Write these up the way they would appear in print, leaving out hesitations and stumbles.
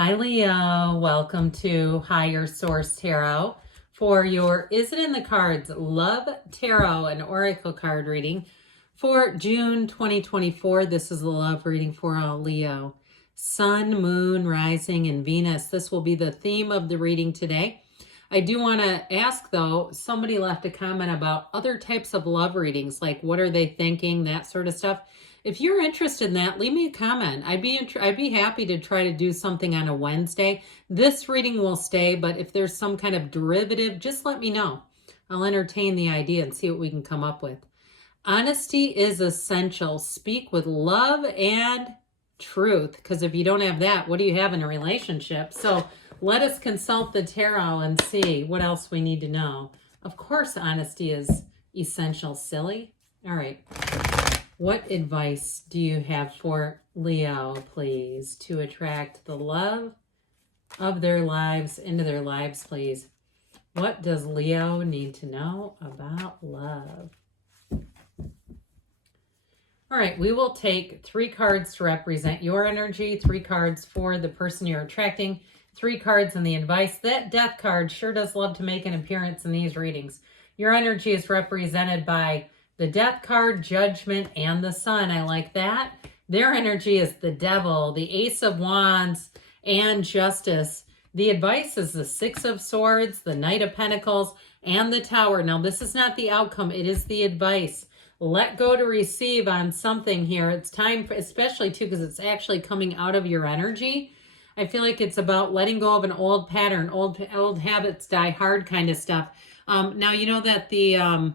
Hi, Leo. Welcome to Higher Source Tarot for your Is It in the Cards Love Tarot and Oracle card reading for June 2024. This is the love reading for all Leo. Sun, Moon, Rising, and Venus. This will be the theme of the reading today. I do want to ask, though, somebody left a comment about other types of love readings, like what are they thinking, that sort of stuff. If you're interested in that, leave me a comment. I'd be happy to try to do something on a Wednesday. This reading will stay, but if there's some kind of derivative, just let me know. I'll entertain the idea and see what we can come up with. Honesty is essential. Speak with love and truth, because if you don't have that, what do you have in a relationship? So let us consult the tarot and see what else we need to know. Of course, honesty is essential, silly. All right. What advice do you have for Leo, please, to attract the love of their lives into their lives, please? What does Leo need to know about love? All right, we will take 3 cards to represent your energy, 3 cards for the person you're attracting, 3 cards in the advice. That death card sure does love to make an appearance in these readings. Your energy is represented by the death card, judgment, and the sun. I like that. Their energy is the devil, the ace of wands, and justice. The advice is the 6 of swords, the knight of pentacles, and the tower. Now, this is not the outcome. It is the advice. Let go to receive on something here. It's time, for, especially too, because it's actually coming out of your energy. I feel like it's about letting go of an old pattern, old habits die hard kind of stuff. Now, you know that the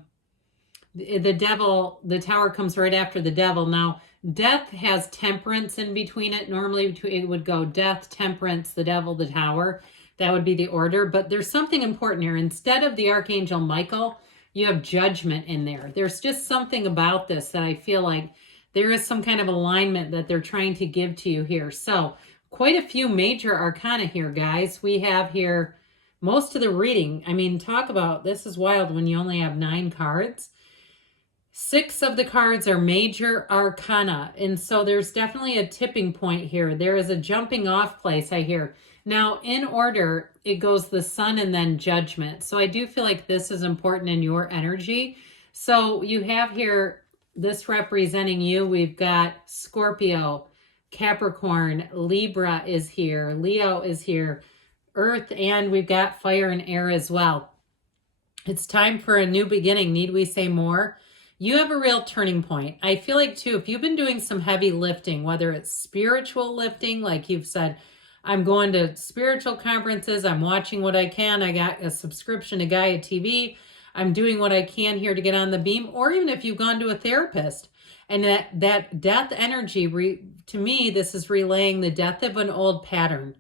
devil, the tower comes right after the devil. Now, death has temperance in between it. Normally, it would go death, temperance, the devil, the tower. That would be the order. But there's something important here. Instead of the Archangel Michael, you have judgment in there. There's just something about this that I feel like there is some kind of alignment that they're trying to give to you here. So, quite a few major arcana here, guys. We have here most of the reading. I mean, talk about, this is wild when you only have 9 cards. 6 of the cards are major arcana, and so there's definitely a tipping point here. There is a jumping off place, I hear. Now, in order, it goes the sun and then judgment. So I do feel like this is important in your energy. So you have here this representing you. We've got Scorpio, Capricorn, Libra is here, Leo is here, Earth, and we've got fire and air as well. It's time for a new beginning. Need we say more? You have a real turning point. I feel like, too, if you've been doing some heavy lifting, whether it's spiritual lifting, like you've said, I'm going to spiritual conferences, I'm watching what I can, I got a subscription to Gaia TV, I'm doing what I can here to get on the beam, or even if you've gone to a therapist, and that death energy, to me, this is relaying the death of an old pattern.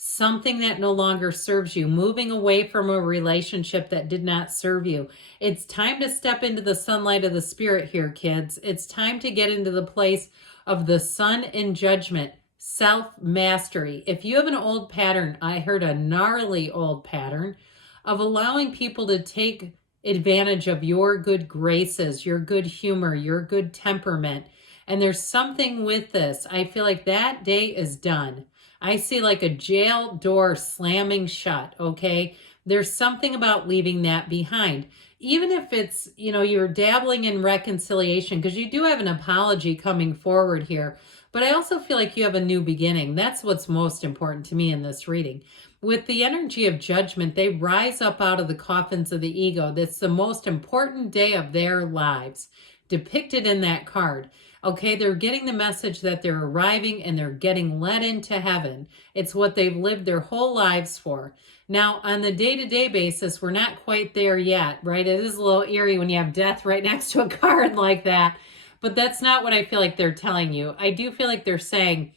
Something that no longer serves you, moving away from a relationship that did not serve you. It's time to step into the sunlight of the spirit here, kids. It's time to get into the place of the sun in judgment, self-mastery. If you have an old pattern, I heard a gnarly old pattern of allowing people to take advantage of your good graces, your good humor, your good temperament. And there's something with this. I feel like that day is done. I see like a jail door slamming shut, okay? There's something about leaving that behind. Even if it's, you know, you're dabbling in reconciliation, because you do have an apology coming forward here. But I also feel like you have a new beginning. That's what's most important to me in this reading. With the energy of judgment, they rise up out of the coffins of the ego. That's the most important day of their lives, depicted in that card. Okay, they're getting the message that they're arriving and they're getting led into heaven. It's what they've lived their whole lives for. Now, on the day-to-day basis, we're not quite there yet, right? It is a little eerie when you have death right next to a card like that. But that's not what I feel like they're telling you. I do feel like they're saying,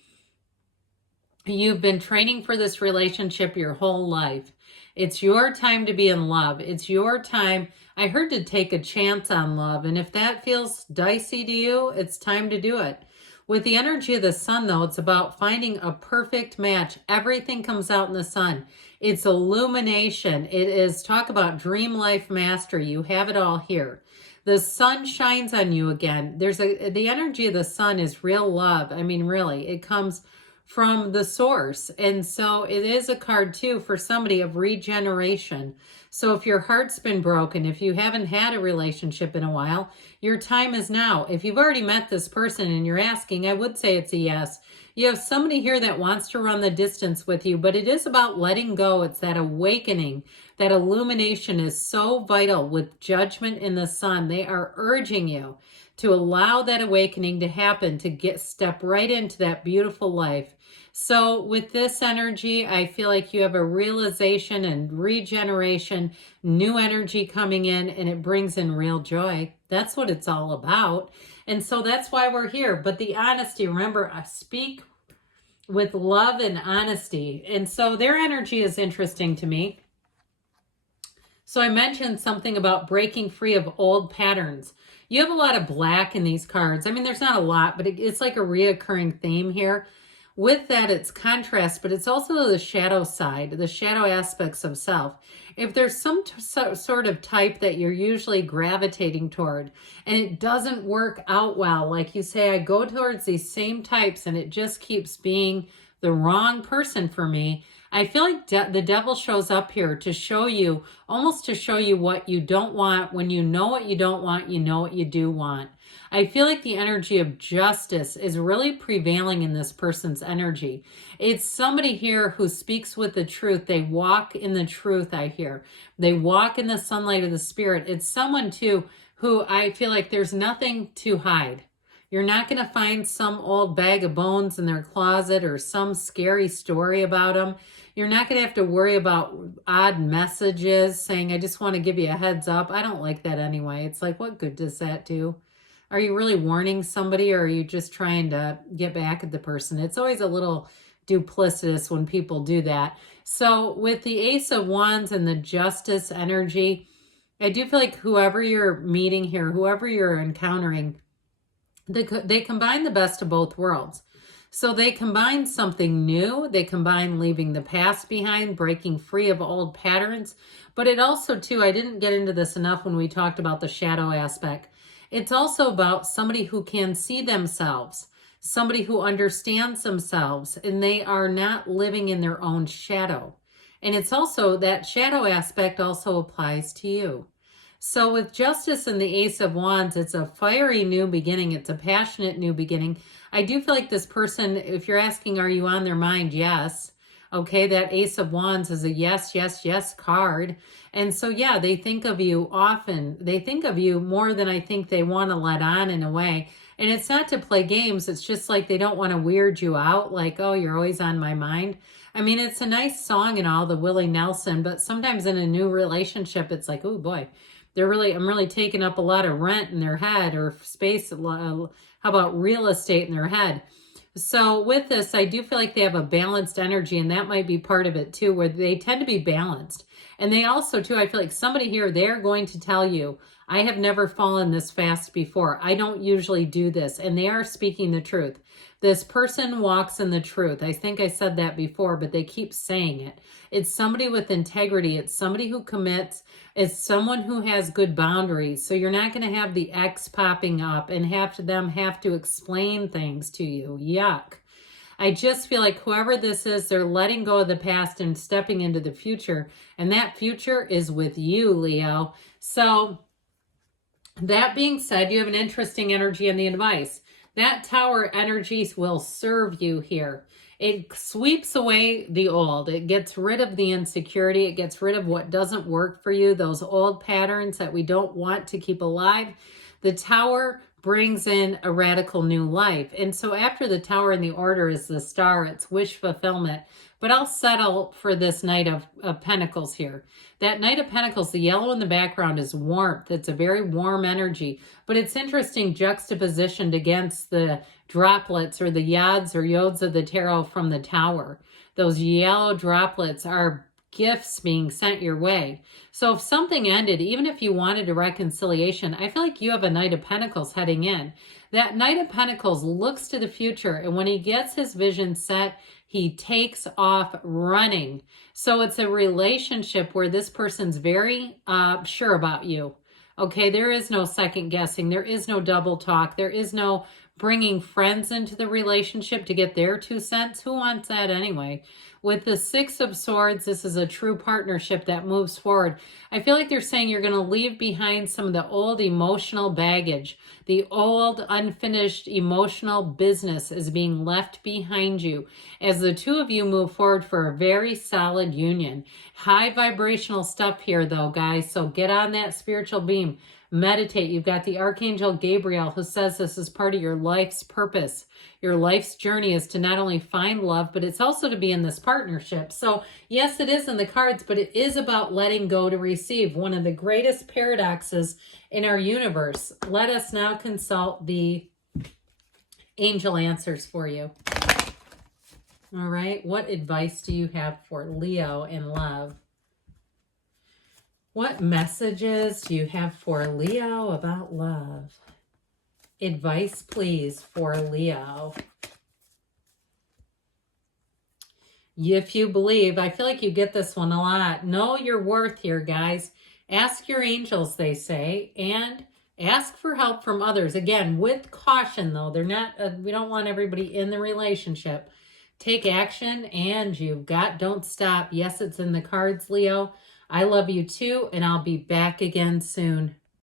you've been training for this relationship your whole life. It's your time to be in love. It's your time. I heard to take a chance on love. And if that feels dicey to you, it's time to do it. With the energy of the sun, though, it's about finding a perfect match. Everything comes out in the sun. It's illumination. It is talk about dream life mastery. You have it all here. The sun shines on you again. The energy of the sun is real love. I mean, really, it comes from the source. And so it is a card too for somebody of regeneration. So if your heart's been broken, if you haven't had a relationship in a while, your time is now. If you've already met this person and you're asking, I would say it's a yes. You have somebody here that wants to run the distance with you, but it is about letting go. It's that awakening. That illumination is so vital with Judgment in the Sun. They are urging you to allow that awakening to happen, to step right into that beautiful life. So with this energy, I feel like you have a realization and regeneration, new energy coming in, and it brings in real joy. That's what it's all about. And so that's why we're here. But the honesty, remember, I speak with love and honesty. And so their energy is interesting to me. So I mentioned something about breaking free of old patterns. You have a lot of black in these cards. I mean, there's not a lot, but it's like a reoccurring theme here. With that, it's contrast, but it's also the shadow side, the shadow aspects of self. If there's some sort of type that you're usually gravitating toward and it doesn't work out well, like you say, I go towards these same types and it just keeps being the wrong person for me, I feel like the devil shows up here to show you, almost to show you what you don't want. When you know what you don't want, you know what you do want. I feel like the energy of justice is really prevailing in this person's energy. It's somebody here who speaks with the truth. They walk in the truth, I hear. They walk in the sunlight of the spirit. It's someone, too, who I feel like there's nothing to hide. You're not going to find some old bag of bones in their closet or some scary story about them. You're not going to have to worry about odd messages saying, I just want to give you a heads up. I don't like that anyway. It's like, what good does that do? Are you really warning somebody, or are you just trying to get back at the person? It's always a little duplicitous when people do that. So with the Ace of Wands and the Justice energy, I do feel like whoever you're meeting here, whoever you're encountering, they combine the best of both worlds. So they combine something new. They combine leaving the past behind, breaking free of old patterns. But it also, too, I didn't get into this enough when we talked about the shadow aspect. It's also about somebody who can see themselves, somebody who understands themselves, and they are not living in their own shadow. And it's also, that shadow aspect also applies to you. So with Justice and the Ace of Wands, it's a fiery new beginning. It's a passionate new beginning. I do feel like this person, if you're asking, are you on their mind? Yes. Okay, that Ace of Wands is a yes, yes, yes card. And so, yeah, they think of you often. They think of you more than I think they want to let on in a way. And it's not to play games. It's just like they don't want to weird you out. Like, oh, you're always on my mind. I mean, it's a nice song and all, the Willie Nelson. But sometimes in a new relationship, it's like, oh, boy. I'm really taking up a lot of rent in their head, or space. How about real estate in their head? So with this, I do feel like they have a balanced energy, and that might be part of it too, where they tend to be balanced. And they also too, I feel like somebody here, they're going to tell you, I have never fallen this fast before. I don't usually do this. And they are speaking the truth. This person walks in the truth. I think I said that before, but they keep saying it. It's somebody with integrity. It's somebody who commits. It's someone who has good boundaries. So you're not going to have the ex popping up and have to explain things to you. Yuck. I just feel like whoever this is, they're letting go of the past and stepping into the future. And that future is with you, Leo. So that being said, you have an interesting energy in the advice. That Tower energy will serve you here. It sweeps away the old. It gets rid of the insecurity. It gets rid of what doesn't work for you, those old patterns that we don't want to keep alive. The Tower brings in a radical new life. And so after the Tower in the order is the Star, it's wish fulfillment. But I'll settle for this Knight of Pentacles here. That Knight of Pentacles, the yellow in the background is warmth. It's a very warm energy. But it's interesting juxtapositioned against the droplets or the yods or yods of the tarot from the Tower. Those yellow droplets are gifts being sent your way. So if something ended, even if you wanted a reconciliation, I feel like you have a Knight of Pentacles heading in. That Knight of Pentacles looks to the future, and when he gets his vision set, he takes off running. So it's a relationship where this person's very sure about you. Okay, there is no second guessing. There is no double talk. There is no bringing friends into the relationship to get their 2 cents. Who wants that anyway? With the Six of Swords, this is a true partnership that moves forward. I feel like they're saying you're going to leave behind some of the old emotional baggage. The old unfinished emotional business is being left behind you as the two of you move forward for a very solid union. High vibrational stuff here though, guys. So get on that spiritual beam. Meditate. You've got the Archangel Gabriel who says this is part of your life's purpose. Your life's journey is to not only find love, but it's also to be in this partnership. So yes, it is in the cards, but it is about letting go to receive. One of the greatest paradoxes in our universe. Let us now consult the angel answers for you. All right. What advice do you have for Leo in love? What messages do you have for Leo about love? Advice, please, for Leo. If you believe, I feel like you get this one a lot. Know your worth here, guys. Ask your angels, they say, and ask for help from others. Again, with caution, though. They're not. We don't want everybody in the relationship. Take action, and you've got don't stop. Yes, it's in the cards, Leo. I love you too, and I'll be back again soon.